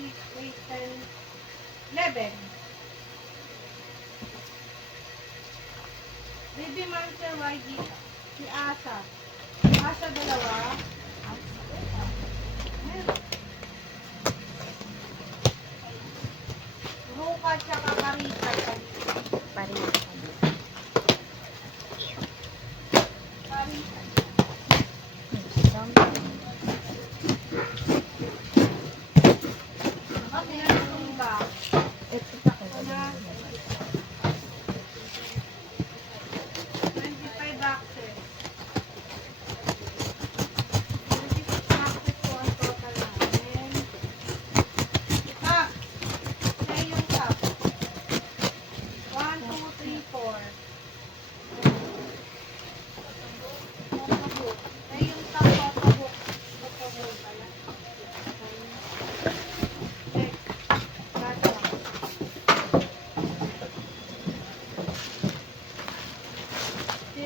6, 8, 10, 11. Baby Monster YG. Si Asa. Asa dalawa. Ruka tsaka Karita. Parita. Karita. Okay, ano ba? Ito pa ko. 25 boxes. 26 boxes po ang total namin. Top! Kaya yung top. 1, 2, 3, 4. Photobook. Kaya yung top photobook. Photobook pala. Next. Gato.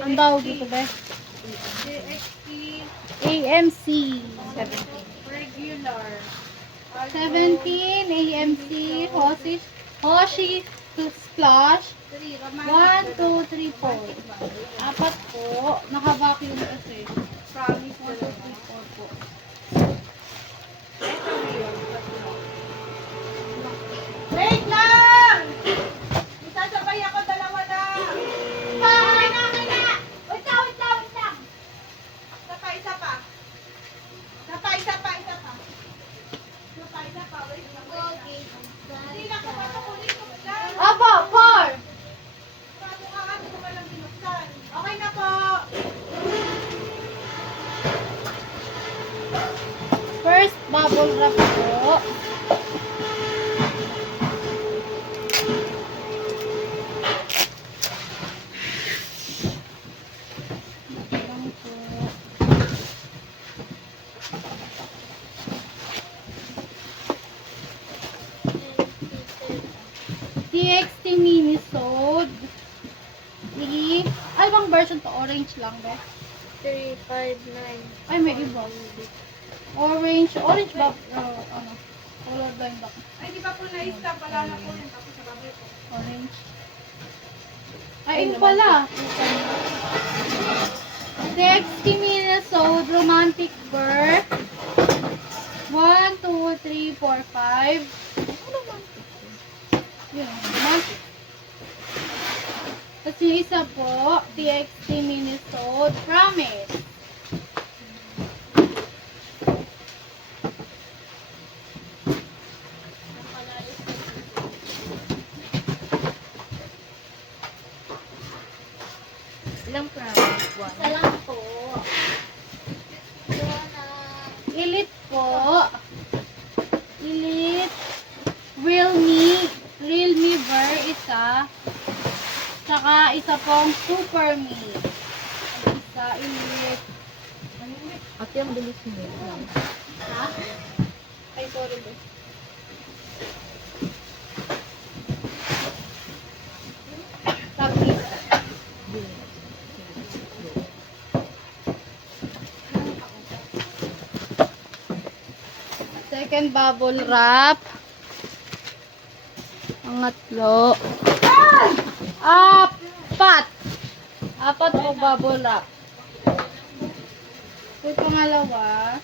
Ang tawag dito ba? DXT AMC. 17. regular. 17 AMC Hoshi Splash. 1, 2, 3, 4. Apat po. Naka-vacuum kasi. Promise 1, 2, 3, 4 po. Wait lang! Isasabay ako dalawa na. Okay na, okay na. Wait lang, wait lang, wait lang. Isa pa, isa pa. Isa pa, isa pa, isa pa. Isa pa, isa pa. Wait lang, wait lang. Hindi na ko matukunin ko lang. Apo, 4. Bago ka ano ko walang binuksan. Okay na po. First bubble wrap po. Lang po. TXT mini sold. Ay, bang version to? Orange lang ba? 359. Ay, may iba. Orange ba? Ano? Color blind ba? Ay, di ba po na-stop? Wala na po yun. Tapos sababay po. Orange. Ay, yun pala. TXT mini sold. Romantic bird. 1, 2, 3, 4, 5. Yun, romantic. Tapos yung isa po, TXT mini sold. Promise. Ilang promise? One. Isa lang po. Elite po. Elite. Realme Ver isa. Tsaka isa pong Super Me. Isa Elite. At yung bilis mo. Ha? Ay, sorry ba? Tapos, second bubble wrap. Pangatlo. Apat. Apat po bubble wrap. Yung pangalawa.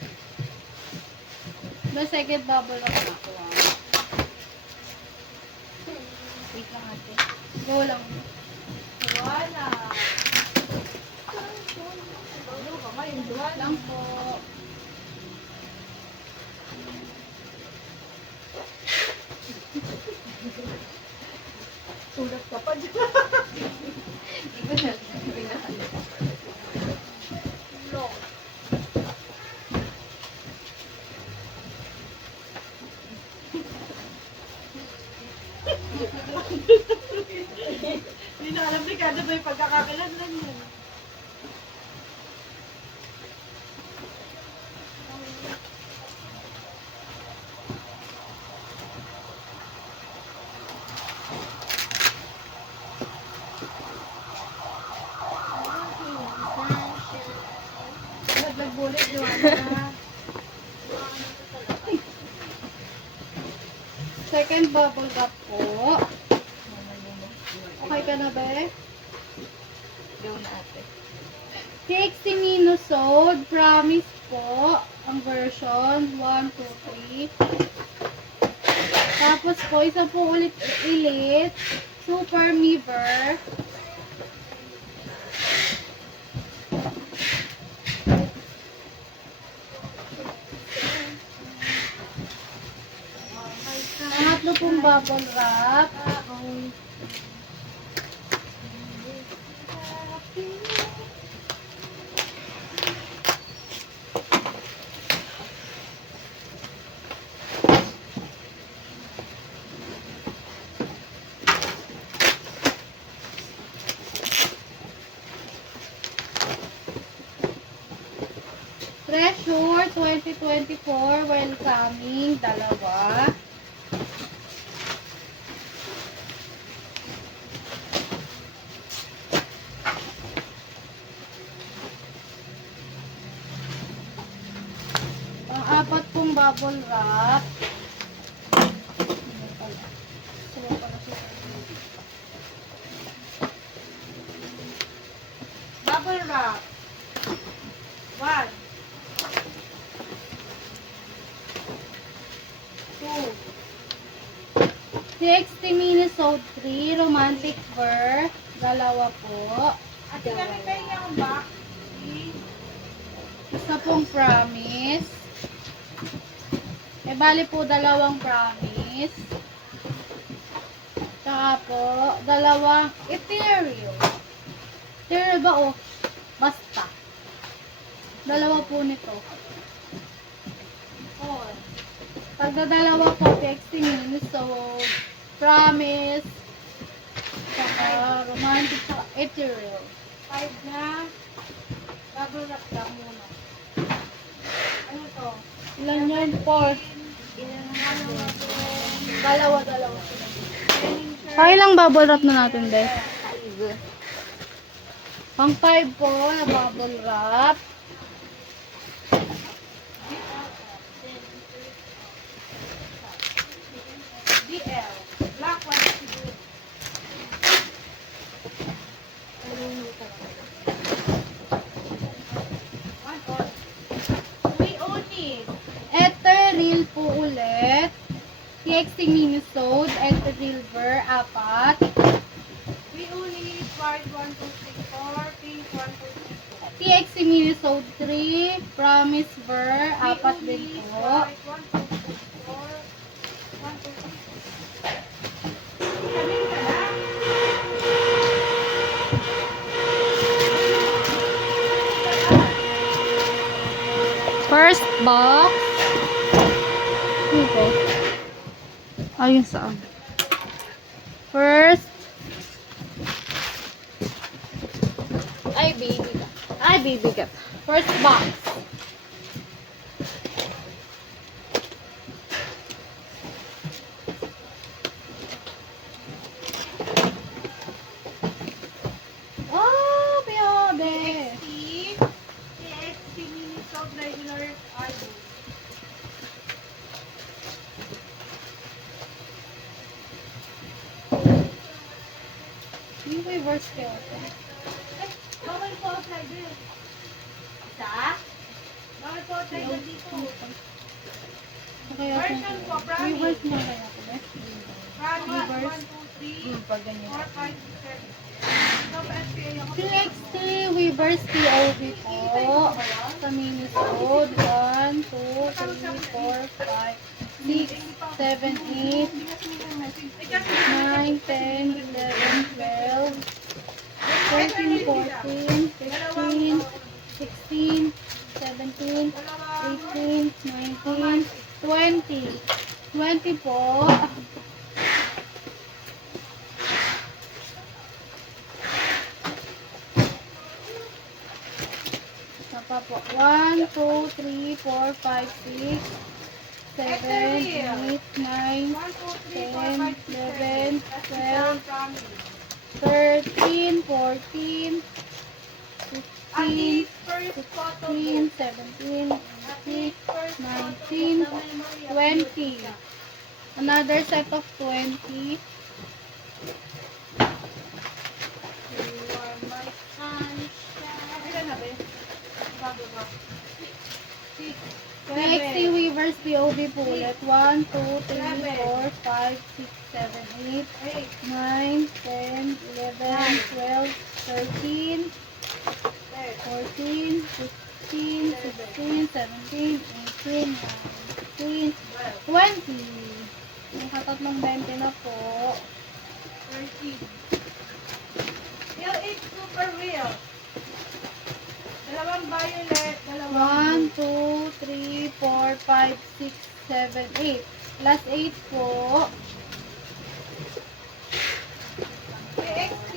The second bubble wrap na ako. Wait lang ate. Go lang. Wala. Lang po. Sulat ka pa dyan. Di ba na? Long. Hindi na alam ni Kada ba yung pagkakakilanlan mo. Nagbulit, Joanna. Second bubble wrap po. Okay ka na ba? Go na ate. Cake si Minusod, promise po, ang version, 1, 2, 3. Tapos po, isa po ulit elite, super miver. Pangatlo pong bubble wrap. Treasure 2024, welcoming, dalawa. Pang-apat pong bubble wrap. Bubble wrap. 1, 2, TXT Minnesota 3, romantic fur, dalawa po. Ate, kami kayo yung box. Isa pong promise. Bali po dalawang promise. Tsaka po, dalawang ethereal. Ethereal ba o? Basta. Dalawa po nito. Pagdadalawa po, TXT Minnesota, promise, tsaka romantic, tsaka ethereal. 5 na. Bubble wrap lang muna. Ano to? Ilan yan? 4. Dalawa. Ilang bubble wrap na natin, be? Five. Pang 5 po na bubble wrap. DL. Black one siguro. One or. We only. Ethereal po ulit. TXT Minnesota, ethereal ver, 4. We only white 1, 2, 3, 4. Pink 1, 2, 3, 4. TXT Minnesota 3, promise ver, 4 din po. White 1, 2, 3, 4. 1, 2, 3. Sabihin ka na. First box. Ito. Ayun saan. First. Ay, baby ka. Ay, baby ka. First box. Oh, biyabe. TXT Minnesota regular album. Yung reverse kaya ito. Bawal po outside din. Isa? Bawal po outside din dito. Kaya Version po, promise. reverse mo kaya ito, be? Promise. 1, 2, 3, Pag ganyan. 4, 5, 6, 7. No, pa SPA ako. TXT reverse POV po. Sa Minnesota. 1, 2, 3, 4, 5, 6, 7, 8, 9, 10, 11, 12, 13, 14, 15, 16, 17, 18, 19, 20. 20 po. Sapa po. 1, 2, 3, 4, 5, 6, 7, 8, 9, 1, 2, 3, 4, 10, 5, 6, 11, 12, Promise. 13, 14, At 15, least first photo 16, book. 17, 18, At least first photo 19, book na memory of 20. Another set of 20. You are my sunshine. Ilan na ba yun? Bago ba? 6, Next, si Weavers POV po ulit. 1, 2, 3, 4, 5, 6, 7, 8, 9, 10, 11, 12, 13, 14, 15, 16, 17, 18, 19, 20. Nakatatlong 20 na po. 13. Real 8 super real. Dalawang violet, dalawang 1, 2, 3, 4, 5, 6, 7, 8. Last 8 po. KXT,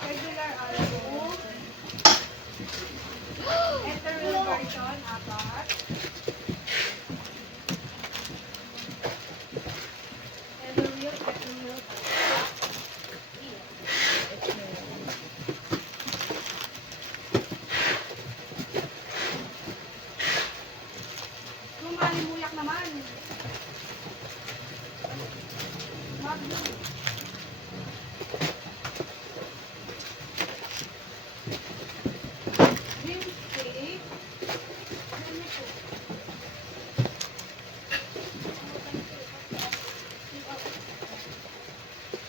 regular album. Ethereal version, 4. Ethereal, ethereal. Lumalimuyak naman. Magnum. Dreamscape.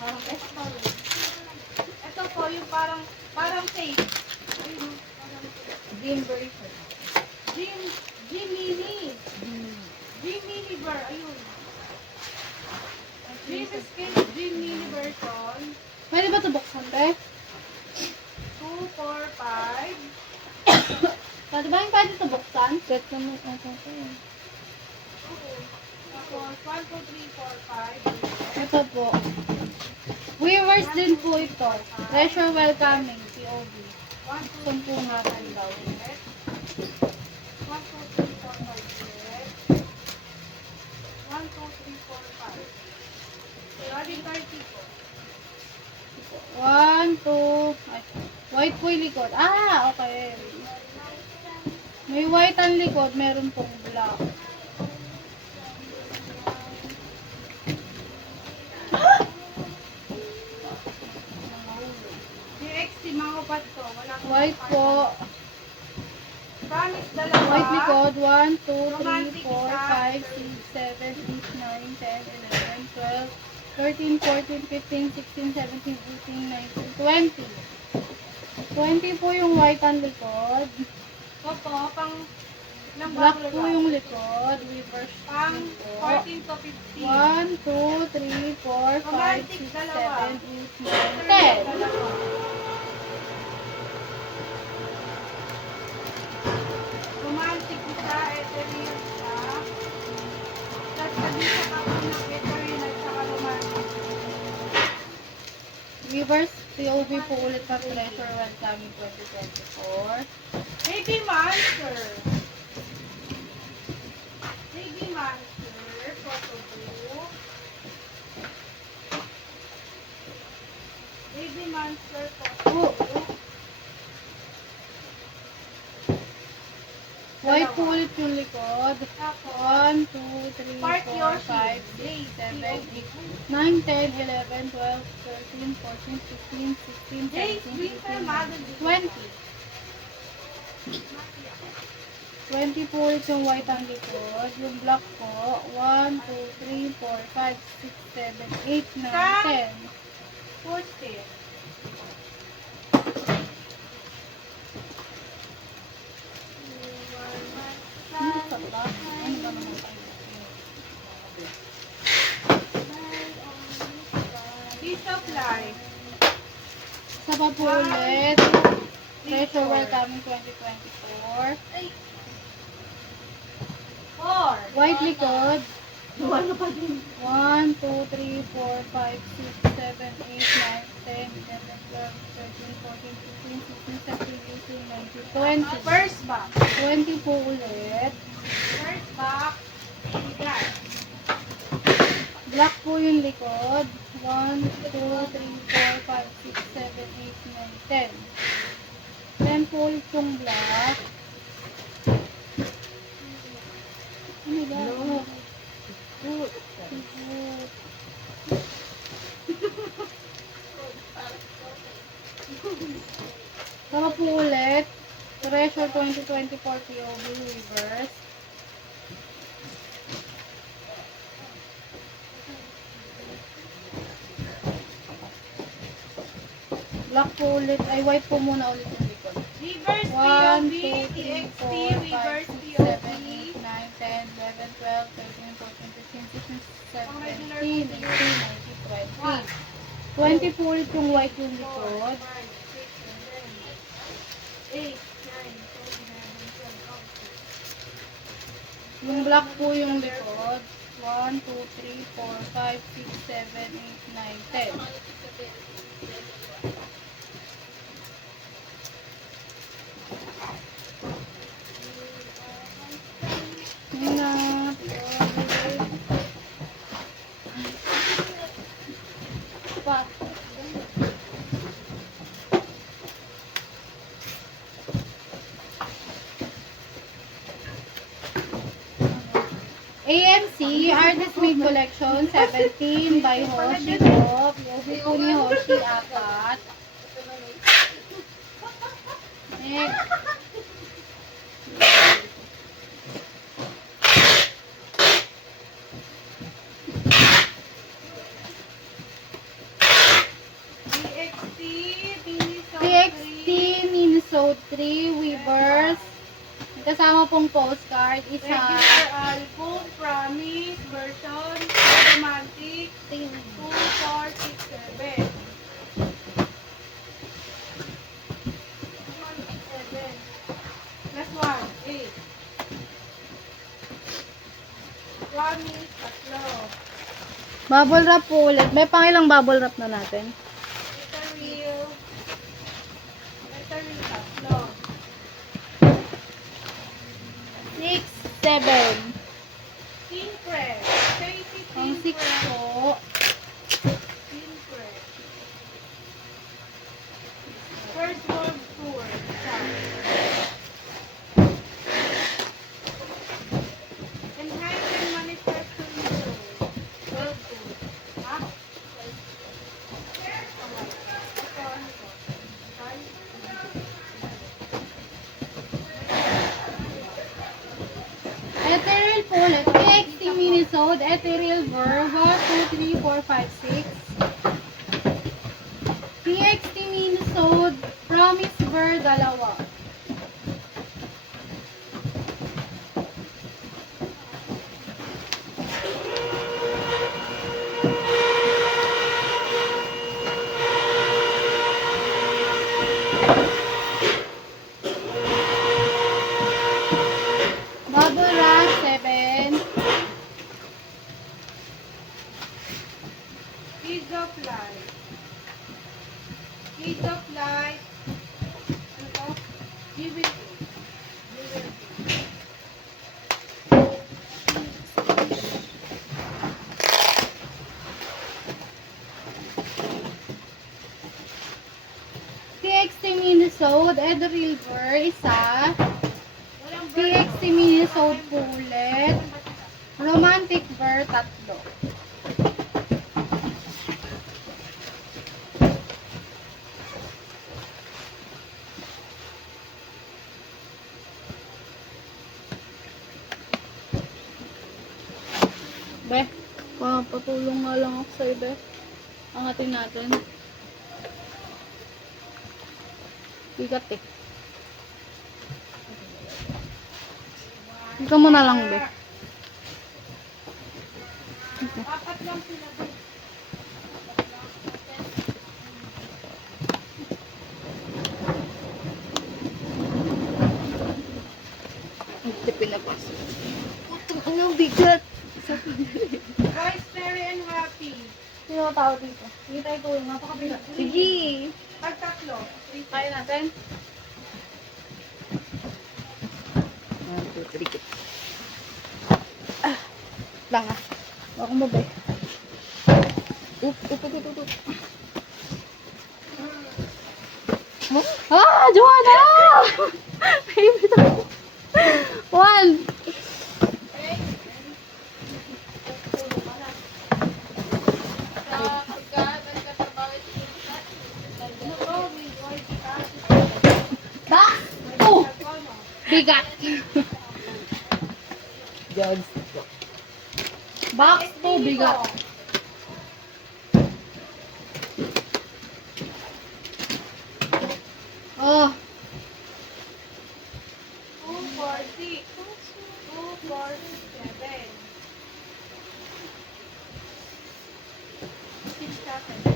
Ano po? Ito po yung parang tape. Ayun, parang Dream version. G-Mini. G-Mini Bar, ayun. Dreamscape G-Mini version. Pwede ba ito buksan, be? 2, 4, 5. Pwede ba yung pwede ito buksan? Set naman ako ito eh. Tapos 1, 2, 3, 4, 5. Ito po. Weavers din po ito. Treasure welcoming, POV. 1, 2, Buksan po natin daw. 1, 2, 3, 4, 5. 1, 2, 3, 4, 5. Laging 30 po. 1, 2, ay, white po yung likod. Ah, okay. May white ang likod, meron pong black. DXT, mga upat to. Wala akong White po. Promise, dalawa. White likod, 1, 2, 3, Romantic 4, isa. 5, 6, 7, 8, 9, 10, 11, 12, 13, 14, 15, 16, 17, 18, 19, 20. 20 po yung white ang likod. Opo, pang ilang Black bago po lang? yung likod. Weavers Pang din po. 14 to 15. 1, 2, 3, 4, 5, Romantic, 6, 7, dalawa. 8, 9, 10. Dalawa. Romantic isa, ethereal isa. Tapos nag-isa ka po ng ethereal at saka romantic. Weavers, POV po ulit ng Treasure Welcoming 2024. Baby Monster. Baby Monster, photo book. Baby Monster, photo book. White po ulit yung likod. Tapos, 1, 2, 3, Park 4, Yoshi. 5, 6, 7, 8, 9, 10, 11, 12, 13, 14, 15, 16, Jace 17, Winter 18, Magazine. 20. 20 po ulit yung white ang likod. Yung black po, 1, 2, 3, 4, 5, 6, 7, 8, 9, 10. Post-it. Ano sa black? Ano ba naman tayo? Piece of life. Isa pa po ulit. Treasure Welcoming 2024. 4. White likod. Ano pa din? 1, 2, 3, 4, 5, 6, 7, 8, 9, 10, 11, 12, 13, 14, 15, 16, 17, 18, 19, 20. First box. 20 po ulit. First box. Bigat. Black po yung likod. 1, 2, 3, 4, 5, 6, 7, 8, 9, 10. 10 po ulit yung black. Ano ba? Saka po ulit. Treasure 2024 POV reverse. Black po ulit. Ay, white po muna ulit yung likod. Reverse 1, POV, 2, 3, TXT, 4, 5, reverse 6, 7, POV. 8, 9, 10, 11, 12, 13, 14, 15, 16, 17, 18, 19, 20. 20 po ulit yung white yung likod. 8, 9, 10, 11, 12, Yung black po yung likod. 1, 2, 3, 4, 5, 6, 7, 8, 9, 10. Yun na. Pa. AMC, Artist Made Collection, 17 by Hoshi Pop. Yogi po ni Hoshi, 4. Next. TXT, Minnesota TXT, Minnesota 3, Weavers. May kasama pong postcard. Isa. regular album, promise, version, romantic, 2, 4, 6, 7. 7. Plus 1, 8. Promise, tatlo. Bubble wrap po ulit. May pangilang bubble wrap na natin. Ito real. Tatlo. 6, 7. Thin press. Tracy Ang thin 6 press. po. Thin press. First world tour. Enhance and manufacturing tour. World tour. Ha? Ito, ano to? Ethereal po ulit. TXT Minnesota. Ethereal Verba. 2, 3, 4, 5, 6. TXT Minnesota. Promise Ver, 2. Bubble wrap, 7. Kids of Life. Kids of Life. Ano to? GBT. TXT Minnesota. Ethereal Ver, isa. Walang TXT Minnesota po ulit. Romantic Ver, 3. Be, patulong nga lang ako sa'yo, Be. Angatin natin. Bigat eh. Ikaw mo na lang, Be. Apat lang sila. Hindi pinapasok. Putong anong bigat. Boys, Mary and Happy. Sino ang tao dito? Sige tayo tulong. Napakabigat. Sige. Pag tatlo. Kaya natin. 1, 2, 3. Ah. Lang ah. Ako mo ba? Up. Ah! Joanna! Favorite ako. 1. bigat. Jogs. Box 2, bigat. Oh, 246. 247. 6,000.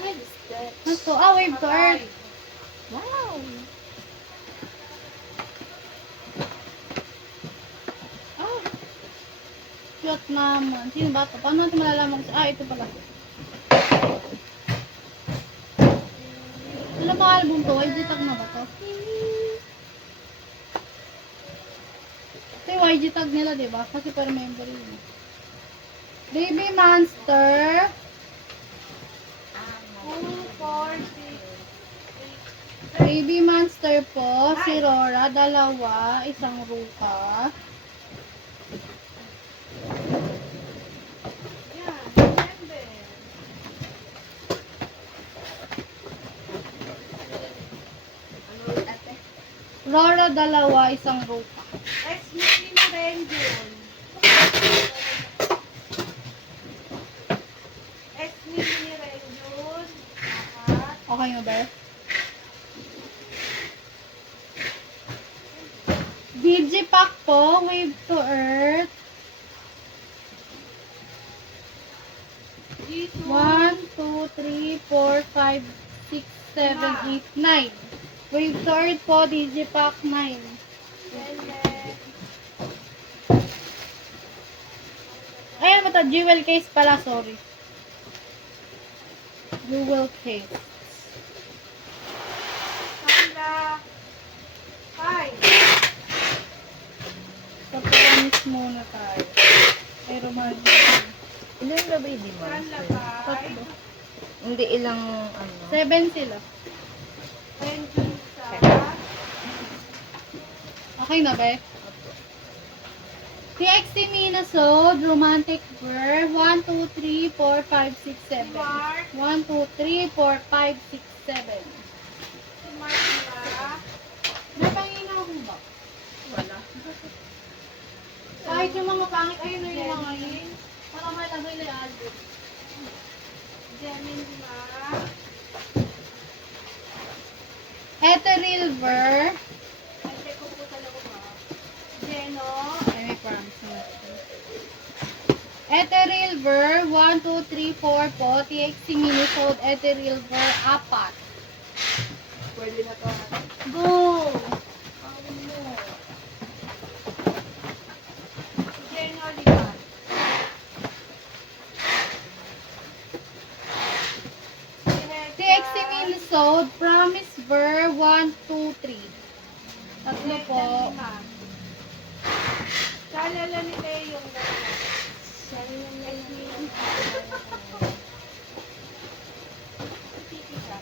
What is that? ano to? Ah, wave to earth. Wow. Ah, cute naman. Sino ba to? Paano natin malalaman kung ito pala. Ano ba album to? YG tag na ba to? Ito yung YG tag nila, diba? Kasi per member yun. Baby Monster. 246. Baby Monster po. Si Rora, 2, isang ruka. Yan. Remember. Rora, 2, isang ruka. Mini Renjun. Mini Renjun. Apat. Okay mo ba? Digipack po, Wave to Earth. G2. 1, 2, 3, 4, 5, 6, 7, 8, 9. Wave to Earth po, Digipack 9. Velvet. Ayan mo to, jewel case pala, sorry. Jewel case. Sandra. 5. Sa promise muna tayo. Pero mag- Ilan na baby Sandra monster? 5. tatlo. Hindi ilang ano. 7 sila. Renjun sa. Okay na ba? TXT Minasod, Romantic Verb, 1, 2, 3, 4, 5, 6, 7. Mark. 1, 2, 3, 4, 5, 6, 7. Si Marla. Napanginaw ko ba? Wala. Kahit yung mga pangit, ayun na yung mga yun. Para malagay na yung album. Gemini. Ethereal Ver. Ay, check ko po talaga ba? Geno. Ay, may promise na. Ethereal Ver, 1, 2, 3, 4 po. TXT Minasod, Ethereal Ver, 4. Pwede na to. Go! Geno Ligan. TXT Minasod, Promise Ver, 1, 2, 3. Tatlo po. Shalala ni Leo yung dalawa. Titi siya.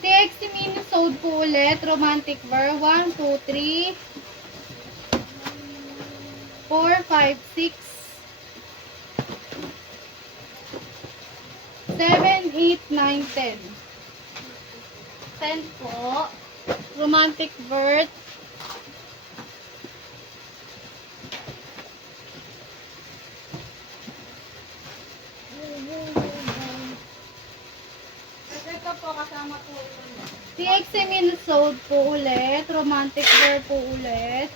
TXT Minasod po ulit, Romantic Ver, 1, 2, 3, 4, 5, 6, 7, 8, 9, 10. 10 po. Romantic Vert. Kasi ito po kasama po ito. TXT Minasod po ulit. Romantic Vert po ulit.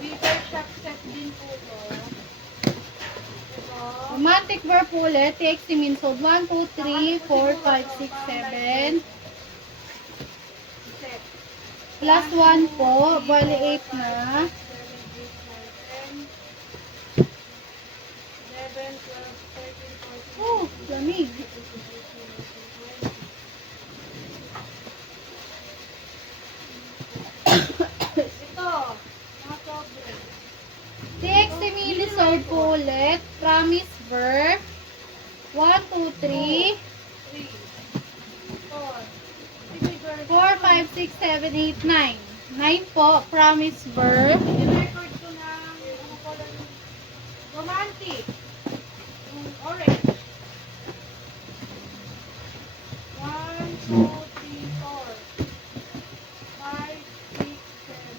Bitter shock set din po ito. Ito. Romantic Vert po ulit. TXT Minasod. 1, 2, 3, 4, 5, 6, 7. Set. Plus 1 po. Bali 8 na. 7, 8, 9, 10, 11, 12, 13, 14, Oh, lamig. 15, 16, 17, 18. Ito. Mga sobre. TXT Minasod po ulit. Promise Ver. 1, 2, 3, 3, 4. Sige, girl. 4, 5, 6, 7, 8, 9. 9 po, Promise Ver. I-record ko ng ano ko lang, romantic. Yung orange. 1, 2, 3, 4. 5, 6, 7, 8,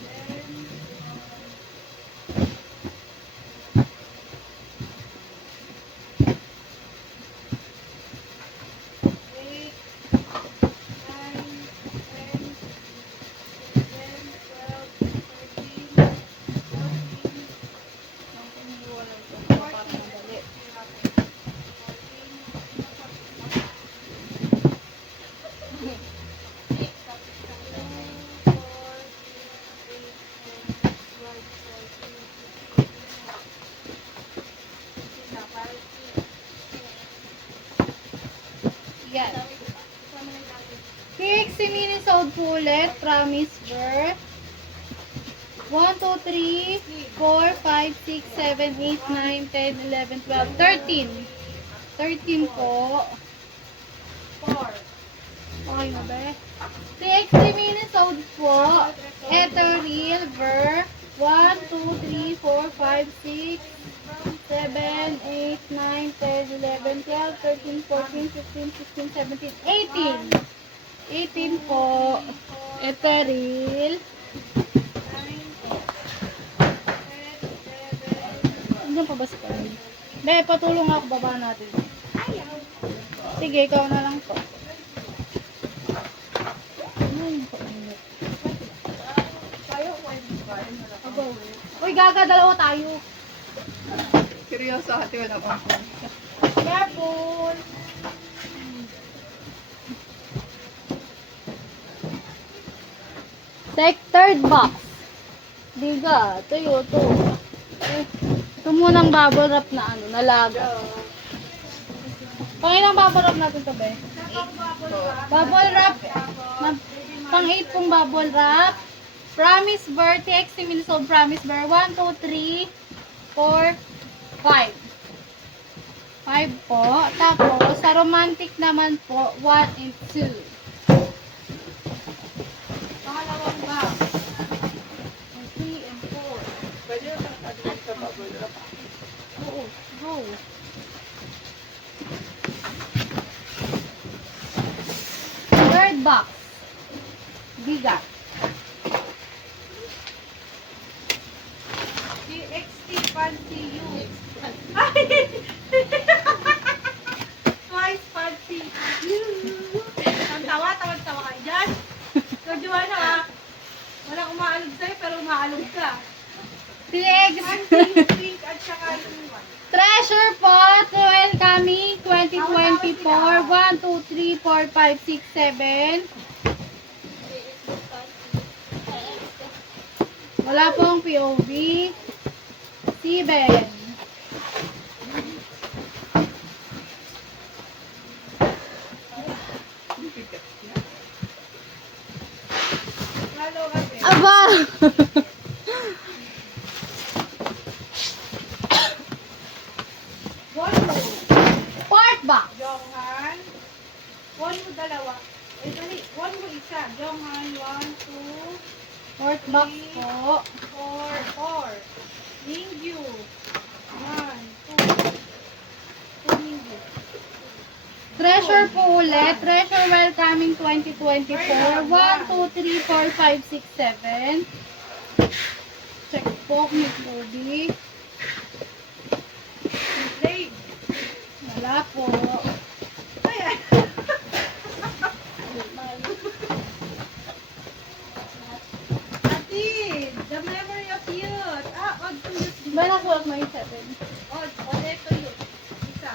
9, 10, 11, 12, 13, 14, Iniwalan ko. 14, Papamadali. 14, Yan. 60 minutes old po ulit. Promise Ver. 1, 2, 3, 4, 5, 6, 7, 8, 9, 10, 11, 12, 13. 13 po. 4. Okay na ba? 60 minutes old po. Ito real Ver. 1, 2, 3, 4, 5, 6, 7, 8, 9, 10, 11, 12, 13, 14, 15, 16, 17, 18. 18 po. Ito real. 9, 10, 11, Andiyan pa ba si Carmen? Hindi, patulong ako. Baba natin. Sige, ikaw na lang to. Ay, nakainit. Abo. Uy, gaga, dalawa tayo. Seryoso, hati wala pa. careful. Third box. Diga, tuyo, to. Ito munang bubble wrap na ano, nalaga. Pangilang bubble wrap natin to, be? Bubble wrap. Pang 8 pong bubble wrap. Promise Bear, TXT minutes old Promise Bear. 1, 2, 3, 4, 5. 5 po. Tapos, sa romantic naman po, 1 and 2. Pangalawang box. 3 and 4. Pwede yung mag-admit ka pa, bro. Oo, go. Third box. Bigat. TXT Fancy You. Ay! Twice Fancy You. Ang tawa kayo dyan. So, Joanna, ha? Walang umaalog sa'yo, pero umaalog ka. TX. Fancy yung pink at saka yung white. Treasure pot. Welcoming 2024. 1, 2, 3, 4, 5, 6, 7. Wala pong POV. 7. Lalo kasi. Aba! Wonmo. Fourth box. Jonghan. Wonmo dalawa. Eh, dali. Wonmo isa. Jonghan, 1, 2, Fourth box po. 4, 4. Mingyu. 1, 2. 2 Mingyu. Treasure po ulit. Treasure welcoming 2024. 1, 2, 3, 4, 5, 6, 7. Check po kung may Cody. Blade. Wala po. Ayan. Atid, the memory of youth. Ah, odd to youth. Ba nasuot mo yung 7? Odd ito youth. Isa.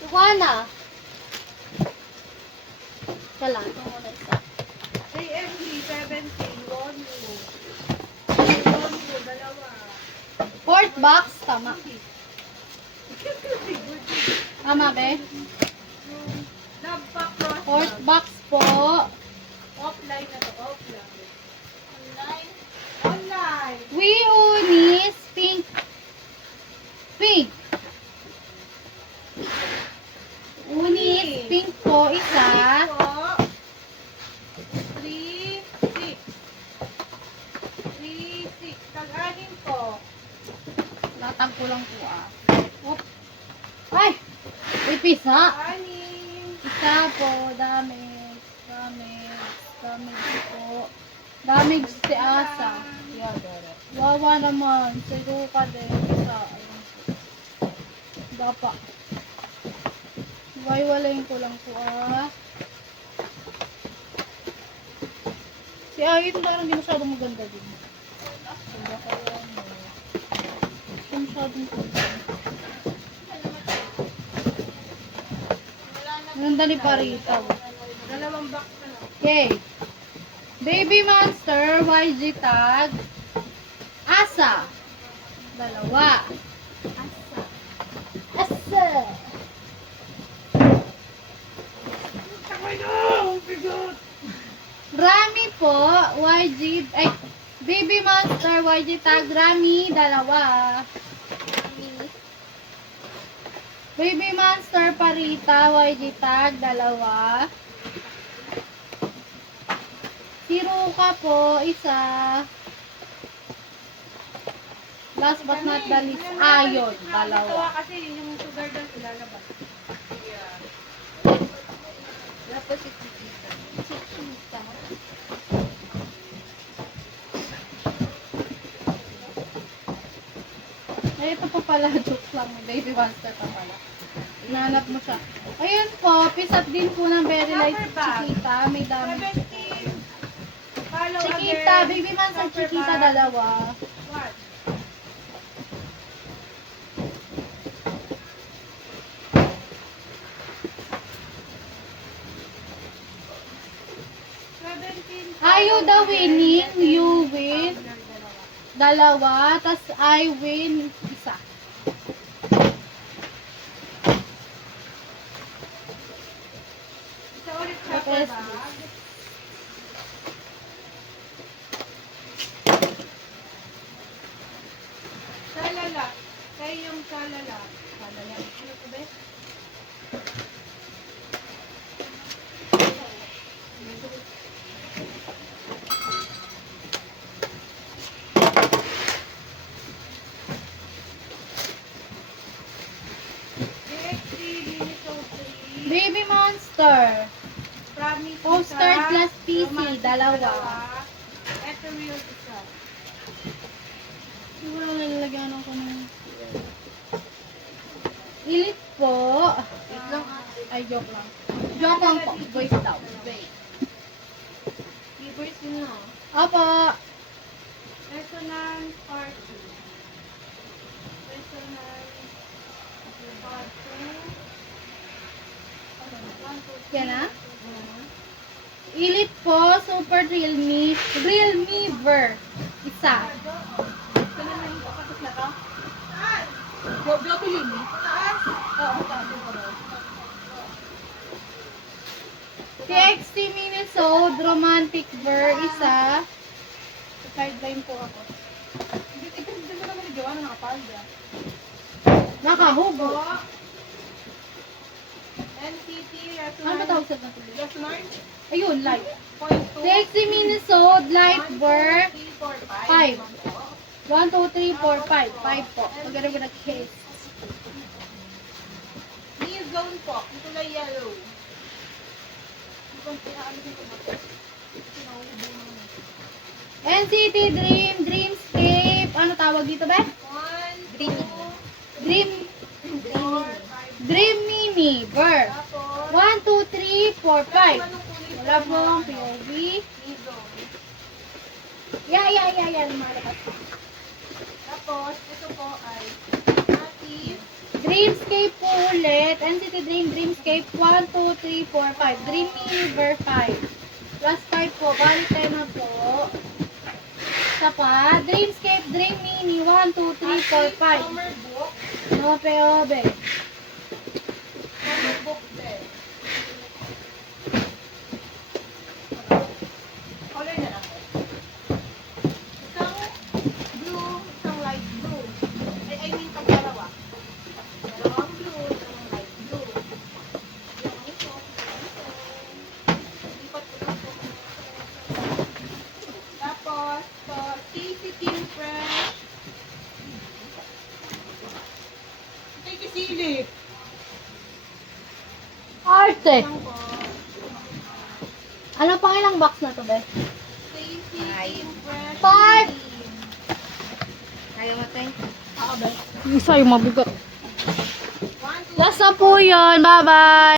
Tuwana. Kala, ito mo na isa. AMD 17, Wonmu. Wonmu, dalawa. Fourth box, tama. Tama, be? Love pack cross. Fourth box po. Offline na to, offline. Online. Online. We Unis, pink. Pink. Pink po, isa. Po. 3, 6. 3, 6. Tag-anin po. Latang ko lang po ah. Oop. Ay! Ipisa. Anim. Isa po, damage. Damage po. Damage si Asa. Wawa naman. Sigo ka din. Isa. Ayun po. Bapa. Iwaiwalayin ko lang po ah. Si Ayun parang hindi masyadong maganda din. Hindi ako hindi masyadong maganda. Ganda ni Parita. Dalawang box na lang. Okay. Baby Monster, YG tag. Asa. Dalawa. Asa. Rami po, YG, ay, Baby Monster, YG tag, Rami, dalawa. Baby Monster, Parita, YG tag, dalawa. Hiruka po, isa. Last but not the least, Ayon, dalawa. Kasi yun yung sugar daw ilalabas. Wala po si Tita. Chiquita. Ay, ito pa pala, joke lang. Baby Monster pa pala. Hinanap mo siya. Ayun po, pisat din po ng Very Light Chiquita. May dami. 17. Follow Chiquita, again. Baby Monster Super Chiquita, bag. dalawa. What? Ayaw the winning, you win. Dalawa, tas I win, isa. Isa ulit sa Tapos, bag. Salala. Kayo yung salala. Salala. Ano to ba? DXT, Minnesota. Baby Monster. Promise Poster isa. plus PC, Romantic dalawa. Ethereal isa. Siguro nilalagyan ako ng... Elite po. Wait lang Ay, joke lang. Joke lang po. Wait daw. Wait. Libers yun na. Opo. Resonance party. Resonance party. Yan na. Elite po. Super Realme. Realme Ver. Isa. TXT Minnesota Romantic Ver. Isa. Sideline po ako. Nakahubo. NCT, Ano ba tawag Resonance. sa natin? Resonance. Ayun, light. Point 2. TXT Minnesota Light Ver. 5. 1, 2, 3, 4, 5. 5 po. Magaling ko nag-case. New zone po. Yung kulay yellow. NCT Dream, Dreamscape. Ano tawag dito ba? 1, 2, Dream, 4, 5. Dream Mini Ver. Tapos, 1, 2, 3, 4, 5. anong kulay Wala po? pong POV. New zone. Yeah. Lumalabas. Tapos, ito po ay Native. Dreamscape po ulit. NCT Dream, Dreamscape. 1, 2, 3, 4, 5. Dream Mini Ver 5. Plus 5 po. Bali 10 na po. Isa pa. Dreamscape, Dream Mini. 1, 2, 3, 4, 5. Summer book. No POV. Summer book din. Color na lang. Isang blue, isang light blue. I mean, pag dalawa. Dalawang blue, dalawang light blue. Yung ito, sili. Arte. Ano pang ilang box na to, be? Ay. 5! Kaya mo tayo? Isa yung mabigat. Last na po yun. Bye-bye!